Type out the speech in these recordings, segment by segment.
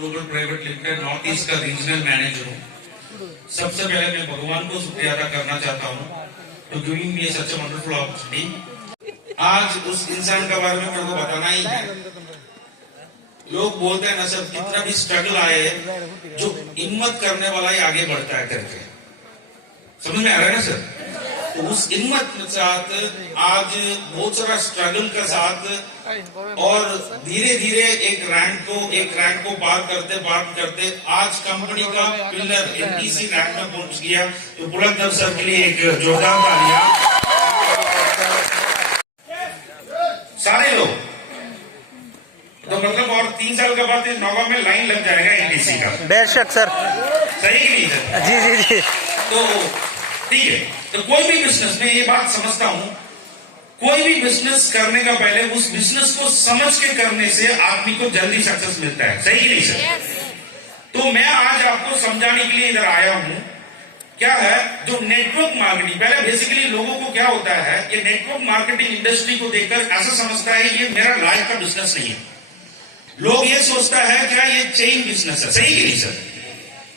Global private limited north east का regional manager हूँ। सबसे पहले मैं भगवान को शुक्रिया अदा करना चाहता हूँ तो giving me such a wonderful opportunity. आज उस इंसान के बारे में मेरे को बताना ही है। लोग बोलते हैं ना सर, कितना भी स्ट्रगल आए जो हिम्मत करने वाला ही आगे बढ़ता है करके, समझ में आ रहा है ना सर? तो उस हिम्मत के साथ आज बहुत सारा स्ट्रगल के साथ और धीरे धीरे एक रैंक को पार करते आज कंपनी का पिलर एनटीसी रैंक में पहुंच गया। तो बुलंद सर के लिए एक जोरदार तालियां। सारे लोग तो मतलब और 3 साल के बाद नौवा में लाइन लग जाएगा एनटीसी का। बेशक सर, सही कि नहीं सर? जी जी जी। तो ठीक है, तो कोई भी बिजनेस में ये बात समझता हूं, कोई भी बिजनेस करने का पहले उस बिजनेस को समझ के करने से आदमी को जल्दी सक्सेस मिलता है, सही नहीं सर? तो मैं आज आपको समझाने के लिए इधर आया हूं। क्या है जो नेटवर्क मार्केटिंग, पहले बेसिकली लोगों को क्या होता है, ये नेटवर्क मार्केटिंग इंडस्ट्री को देखकर ऐसा समझता है ये मेरा लाइफ का बिजनेस नहीं है। लोग ये सोचता है क्या ये चेन बिजनेस है, सही नहीं सर?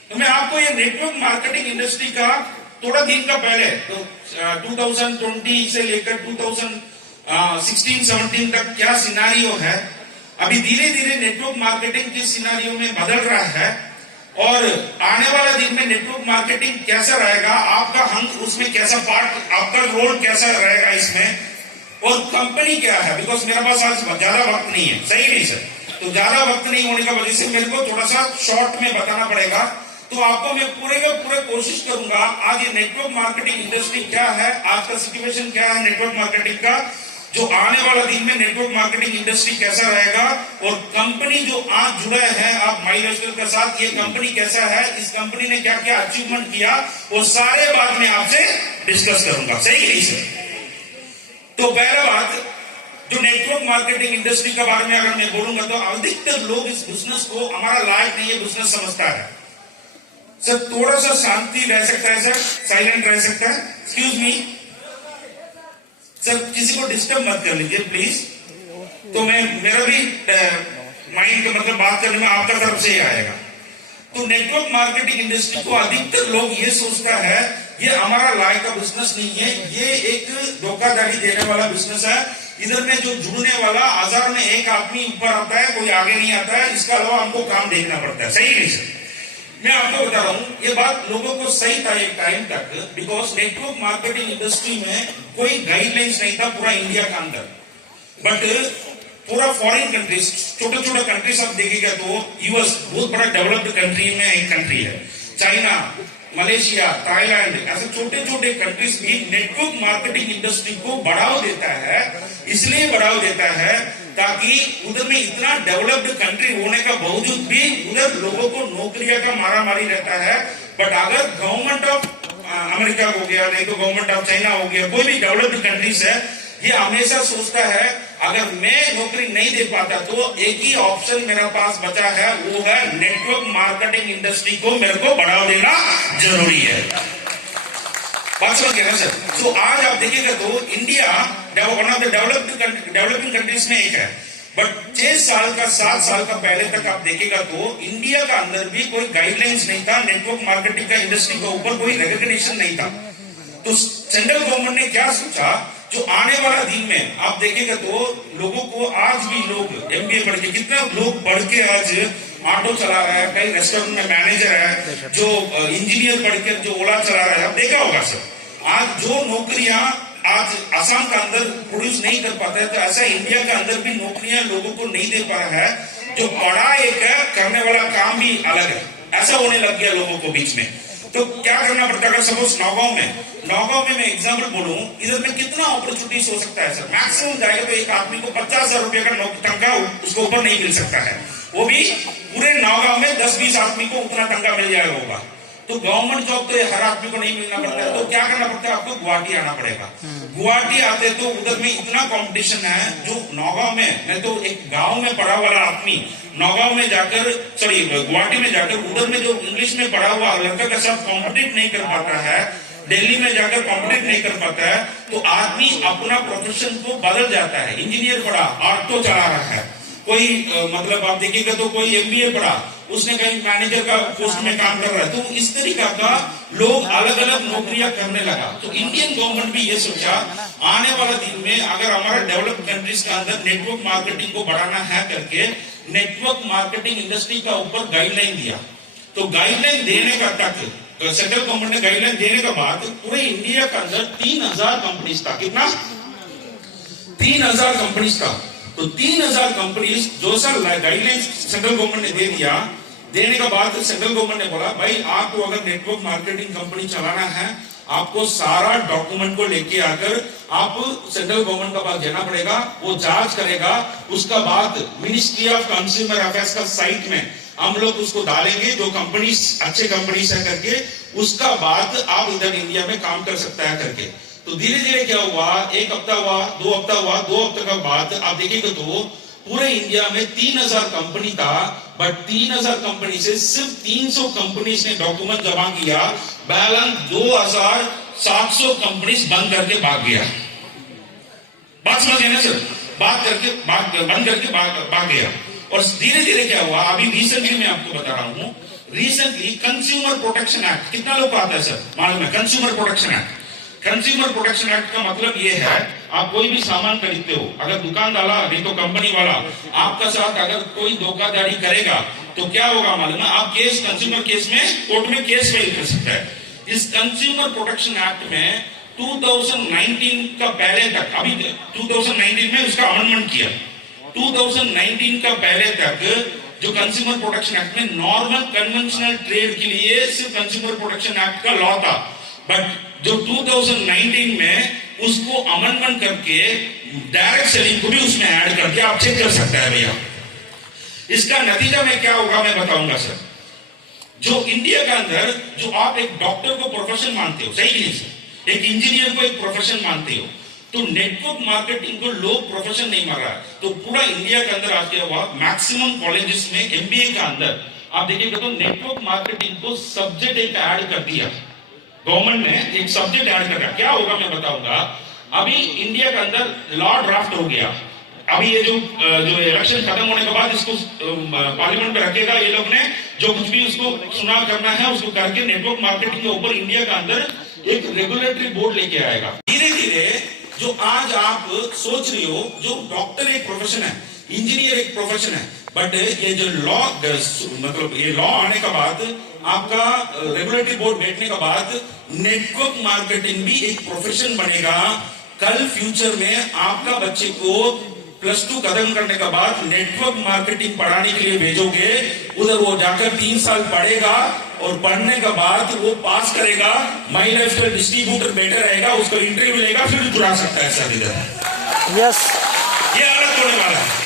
तो मैं आपको ये नेटवर्क मार्केटिंग इंडस्ट्री का थोड़ा दिन का पहले तो 2020 से लेकर 2016-17 तक क्या सिनारियो है, अभी धीरे धीरे नेटवर्क मार्केटिंग के सिनारियो में बदल रहा है और आने वाला दिन में नेटवर्क मार्केटिंग कैसा रहेगा, आपका हंग उसमें कैसा पार्ट, आपका रोल कैसा रहेगा इसमें, और कंपनी क्या है। बिकॉज मेरे पास आज ज्यादा वक्त नहीं है, सही नहीं सर? तो ज्यादा वक्त नहीं होने का वजह से मेरे को थोड़ा सा शॉर्ट में बताना पड़ेगा। तो आपको मैं पूरे का पूरे कोशिश करूंगा आज ये नेटवर्क मार्केटिंग इंडस्ट्री क्या है, आज का सिचुएशन क्या है नेटवर्क मार्केटिंग का, जो आने वाला दिन में नेटवर्क मार्केटिंग इंडस्ट्री कैसा रहेगा, और कंपनी जो आज जुड़ा है आप माई लश्कर के साथ, ये कंपनी कैसा है, इस कंपनी ने क्या क्या अचीवमेंट किया, वो सारे बात में आपसे डिस्कस करूंगा, सही नहीं सर? तो पहला बात, जो नेटवर्क मार्केटिंग इंडस्ट्री के बारे में अगर मैं बोलूंगा तो अधिकतर लोग इस बिजनेस को हमारा लाइफ नहीं, ये बिजनेस समझता है। सर थोड़ा सा शांति रह सकता है सर, साइलेंट रह सकता है? एक्सक्यूज मी सर, किसी को डिस्टर्ब मत कर लीजिए प्लीज। तो मैं मेरा भी माइंड का मतलब बात करने में आपका तरफ से ही आएगा। तो नेटवर्क मार्केटिंग इंडस्ट्री को अधिकतर लोग ये सोचता है ये हमारा लाइफ का बिजनेस नहीं है, ये एक धोखाधड़ी देने वाला बिजनेस है। इधर में जो जुड़ने वाला 1000 में एक आदमी ऊपर आता है, कोई आगे नहीं आता है, इसके अलावा हमको काम देखना पड़ता है, सही नहीं सर? मैं आपको बता रहा हूं ये बात लोगों को सही था एक टाइम तक, बिकॉज नेटवर्क मार्केटिंग इंडस्ट्री में कोई गाइडलाइंस नहीं था पूरा इंडिया के अंदर। बट पूरा फॉरेन कंट्रीज, छोटे छोटे कंट्रीज आप देखिएगा तो यूएस बहुत बड़ा डेवलप्ड कंट्री में एक कंट्री है, चाइना, मलेशिया, थाईलैंड, ऐसे छोटे छोटे कंट्रीज भी नेटवर्क मार्केटिंग इंडस्ट्री को बढ़ावा देता है। इसलिए बढ़ावा देता है ताकि उधर में इतना डेवलप्ड कंट्री होने का बावजूद भी उधर लोगों को नौकरियां का मारामारी रहता है। बट अगर गवर्नमेंट ऑफ अमेरिका हो गया, नहीं तो गवर्नमेंट ऑफ चाइना हो गया, कोई भी डेवलप्ड कंट्रीज है, ये हमेशा सोचता है अगर मैं नौकरी नहीं दे पाता तो एक ही ऑप्शन मेरे पास बचा है, वो है नेटवर्क मार्केटिंग इंडस्ट्री को मेरे को बढ़ावा देना जरूरी है। बात समझ गए ना सर? तो आज आप देखिएगा तो India one of the developing countries में एक है। बट 6 साल का 7 साल का पहले तक आप देखेगा तो इंडिया का अंदर भी कोई गाइडलाइंस नहीं था, नेटवर्क मार्केटिंग का इंडस्ट्री के ऊपर कोई रिकॉग्निशन नहीं था। तो सेंट्रल गवर्नमेंट ने क्या सोचा, जो आने वाला दिन में आप देखेगा तो लोगों को, आज भी लोग एमबीए पढ़ के, कितना लोग पढ़ के आज ऑटो चला रहा है, कई रेस्टोरेंट में मैनेजर है, जो इंजीनियर पढ़ के जो ओला चला रहा है, आप देखा होगा सर। आज जो नौकरियां आज आसाम का अंदर प्रोड्यूस नहीं कर पाता है, तो ऐसा इंडिया के अंदर भी नौकरियां लोगों को नहीं दे पा रहा है। जो पढ़ा एक है, करने वाला काम भी अलग है, ऐसा होने लग गया लोगों को बीच में। तो क्या करना पड़ता है, सपोज नौगांव में मैं एग्जाम्पल बोलूं, इधर में कितना अपॉर्चुनिटीज हो सकता है सर? मैक्सिमम जाएगा तो एक आदमी को 50,000 रुपए का तनख्वाह उसको ऊपर नहीं मिल सकता है, वो भी पूरे नौगांव में 10-20 आदमी को उतना तनख्वाह मिल जाएगा होगा। तो गवर्नमेंट जॉब तो हर आदमी को नहीं मिलना पड़ता है, तो क्या करना पड़ता है, आपको गुवाहाटी आना पड़ेगा। गुवाहाटी आते तो उधर में इतना कंपटीशन है, जो नौगांव में, मैं तो एक गांव में पढ़ा वाला आदमी नौगांव में जाकर, सॉरी गुवाहाटी में जाकर उधर में जो इंग्लिश में पढ़ा हुआ लड़का के साथ कॉम्पिटिट नहीं कर पाता है, दिल्ली में जाकर कॉम्पिटिट नहीं कर पाता है, तो आदमी अपना प्रोफेशन को बदल जाता है। इंजीनियर पढ़ा, ऑटो चला रहा है, कोई मतलब आप देखिएगा तो कोई एमबीए पढ़ा, उसने कहीं मैनेजर का पोस्ट में काम कर रहा है। तो इस तरीका का लोग अलग अलग नौकरियां करने लगा। तो इंडियन गवर्नमेंट भी ये सोचा आने वाला दिन में अगर हमारा डेवलप्ड कंट्रीज के अंदर नेटवर्क मार्केटिंग को बढ़ाना है करके नेटवर्क मार्केटिंग इंडस्ट्री का ऊपर गाइडलाइन दिया। तो गाइडलाइन देने का तक सेंट्रल गवर्नमेंट ने गाइडलाइन देने के बाद पूरे इंडिया के अंदर 3000 कंपनीज था। कितना? 3000 कंपनीज था। तो 3000 कंपनीज जो सर गाइडलाइन सेंट्रल गवर्नमेंट ने दे दिया, देने के बाद सेंट्रल गवर्नमेंट ने बोला भाई आपको अगर नेटवर्क मार्केटिंग कंपनी चलाना है आपको सारा डॉक्यूमेंट को लेके आकर आप सेंट्रल गवर्नमेंट का पास जाना पड़ेगा, वो जांच करेगा। उसका बाद मिनिस्ट्री ऑफ कंज्यूमर अफेयर्स का साइट में हम लोग उसको डालेंगे जो कंपनीज अच्छे कंपनीज है करके, उसका बाद आप इधर इंडिया में काम कर सकता है करके। तो धीरे धीरे क्या हुआ, एक हफ्ता हुआ, 2 हफ्ता हुआ, 2 हफ्ते का बाद आप देखिएगा तो पूरे इंडिया में 3000 कंपनी था, बट 3000 कंपनी से सिर्फ 300 कंपनीज ने डॉक्यूमेंट जमा किया, बैलेंस 2700 कंपनीज बंद करके भाग गया। बात समझ गए ना सर? बंद करके भाग गया। और धीरे धीरे क्या हुआ, अभी रिसेंटली मैं आपको बता रहा हूं, रिसेंटली कंज्यूमर प्रोटेक्शन एक्ट, कितना लोग को आता है सर मालूम है? Consumer protection act, consumer protection act का मतलब ये है आप कोई भी सामान खरीदते हो, अगर दुकान वाला नहीं तो कंपनी वाला आपका साथ अगर कोई धोखाधड़ी करेगा तो क्या होगा मालूम है? आप केस कंज्यूमर केस में कोर्ट में केस फाइल कर सकते हैं। इस कंज्यूमर प्रोटेक्शन एक्ट में 2019 का पहले तक, अभी 2019 में उसका अमेंडमेंट किया, 2019 का पहले तक जो कंज्यूमर प्रोटेक्शन एक्ट में नॉर्मल कन्वेंशनल ट्रेड के लिए सिर्फ कंज्यूमर प्रोटेक्शन एक्ट का लॉ था, बट जो 2019 में उसको अमेंडमेंट करके डायरेक्ट सेलिंग को भी उसमें ऐड कर दिया। आप चेक कर सकते हैं भैया। इसका नतीजा में क्या होगा मैं बताऊंगा सर। जो इंडिया के अंदर जो आप एक डॉक्टर को प्रोफेशन मानते हो, सही नहीं सर, एक इंजीनियर को एक प्रोफेशन मानते हो, तो नेटवर्क मार्केटिंग को लोग प्रोफेशन नहीं मान रहा है। तो पूरा इंडिया के अंदर आज के बाद मैक्सिमम कॉलेजेस में एमबीए के अंदर आप देखिएगा तो नेटवर्क मार्केटिंग को सब्जेक्ट एक ऐड कर दिया, गवर्नमेंट ने एक सब्जेक्ट ऐड कर दिया। क्या होगा मैं बताऊंगा। अभी इंडिया के अंदर लॉ ड्राफ्ट हो गया, अभी ये जो इलेक्शन खत्म होने के बाद इसको पार्लियामेंट में रखेगा ये लोग ने, जो कुछ भी उसको चुनाव करना है उसको करके नेटवर्क मार्केटिंग के ऊपर इंडिया के अंदर एक रेगुलेटरी बोर्ड लेके आएगा। धीरे धीरे जो आज आप सोच रही हो, जो डॉक्टर एक प्रोफेशन है, इंजीनियर एक प्रोफेशन है, बट ये जो लॉ मतलब ये लॉ आने के बाद आपका रेगुलेटरी बोर्ड बैठने के बाद नेटवर्क मार्केटिंग भी एक प्रोफेशन बनेगा। कल फ्यूचर में आपका बच्चे को +2 खत्म करने के बाद नेटवर्क मार्केटिंग पढ़ाने के लिए भेजोगे, उधर वो जाकर 3 साल पढ़ेगा और पढ़ने के बाद वो पास करेगा, माई लाइफ का डिस्ट्रीब्यूटर बेटर रहेगा, उसको इंटरव्यू लेगा, फिर जुड़ा सकता है सर इधर। यस, ये हालत होने वाला है।